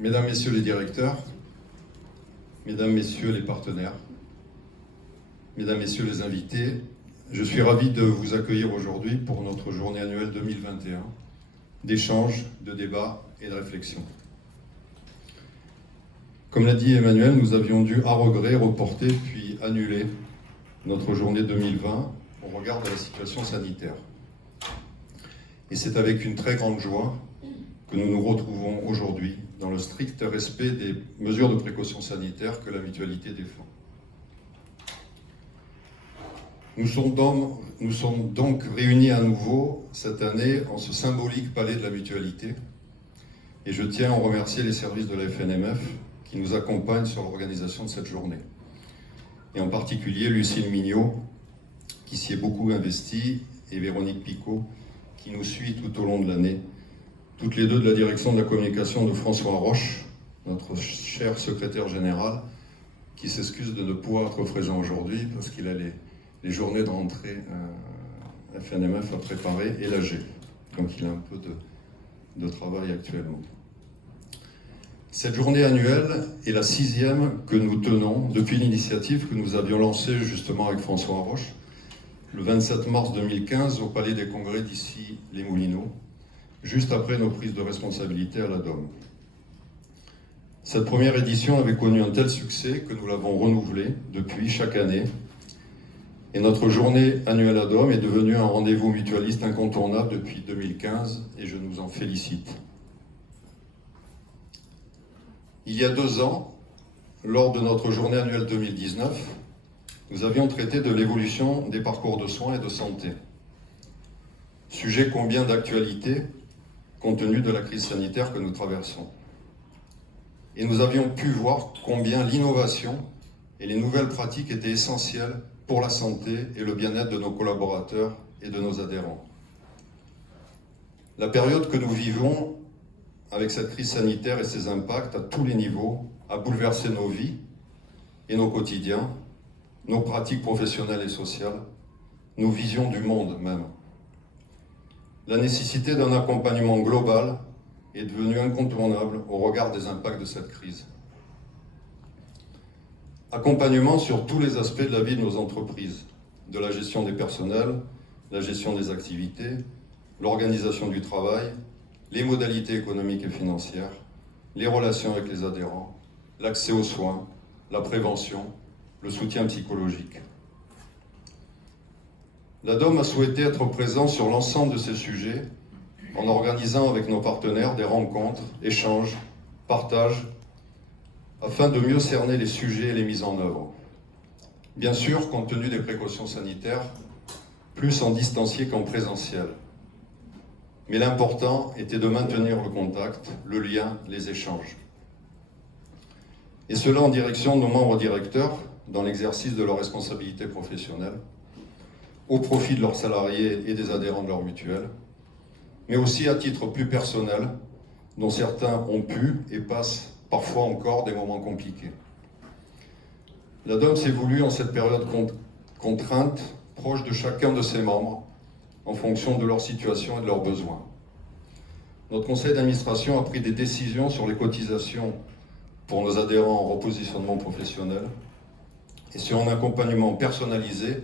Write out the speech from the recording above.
Mesdames, Messieurs les directeurs, Mesdames, Messieurs les partenaires, Mesdames, Messieurs les invités, je suis ravi de vous accueillir aujourd'hui pour notre journée annuelle 2021 d'échanges, de débats et de réflexion. Comme l'a dit Emmanuel, nous avions dû à regret reporter puis annuler notre journée 2020 au regard de la situation sanitaire. Et c'est avec une très grande joie que nous nous retrouvons aujourd'hui dans le strict respect des mesures de précaution sanitaire que la Mutualité défend. Nous sommes donc réunis à nouveau cette année en ce symbolique palais de la Mutualité et je tiens à remercier les services de la FNMF qui nous accompagnent sur l'organisation de cette journée. Et en particulier Lucille Mignot qui s'y est beaucoup investie et Véronique Picot qui nous suit tout au long de l'année, toutes les deux de la direction de la communication de François Roche, notre cher secrétaire général, qui s'excuse de ne pouvoir être présent aujourd'hui parce qu'il a les journées de rentrée FNMF à préparer et l'AG. Donc il a un peu de travail actuellement. Cette journée annuelle est la 6e que nous tenons depuis l'initiative que nous avions lancée justement avec François Roche, le 27 mars 2015 au Palais des Congrès d'ici les Moulineaux, juste après nos prises de responsabilité à la DOM. Cette première édition avait connu un tel succès que nous l'avons renouvelée depuis chaque année. Et notre journée annuelle à DOM est devenue un rendez-vous mutualiste incontournable depuis 2015 et je nous en félicite. Il y a 2 ans, lors de notre journée annuelle 2019, nous avions traité de l'évolution des parcours de soins et de santé. Sujet combien d'actualité compte tenu de la crise sanitaire que nous traversons. Et nous avions pu voir combien l'innovation et les nouvelles pratiques étaient essentielles pour la santé et le bien-être de nos collaborateurs et de nos adhérents. La période que nous vivons avec cette crise sanitaire et ses impacts à tous les niveaux a bouleversé nos vies et nos quotidiens, nos pratiques professionnelles et sociales, nos visions du monde même. La nécessité d'un accompagnement global est devenue incontournable au regard des impacts de cette crise. Accompagnement sur tous les aspects de la vie de nos entreprises, de la gestion des personnels, la gestion des activités, l'organisation du travail, les modalités économiques et financières, les relations avec les adhérents, l'accès aux soins, la prévention, le soutien psychologique. La DOM a souhaité être présent sur l'ensemble de ces sujets en organisant avec nos partenaires des rencontres, échanges, partages, afin de mieux cerner les sujets et les mises en œuvre. Bien sûr, compte tenu des précautions sanitaires, plus en distancié qu'en présentiel. Mais l'important était de maintenir le contact, le lien, les échanges. Et cela en direction de nos membres directeurs, dans l'exercice de leurs responsabilités professionnelles, au profit de leurs salariés et des adhérents de leur mutuelle, mais aussi à titre plus personnel, dont certains ont pu et passent parfois encore des moments compliqués. La DOM s'est voulue en cette période contrainte, proche de chacun de ses membres, en fonction de leur situation et de leurs besoins. Notre conseil d'administration a pris des décisions sur les cotisations pour nos adhérents en repositionnement professionnel et sur un accompagnement personnalisé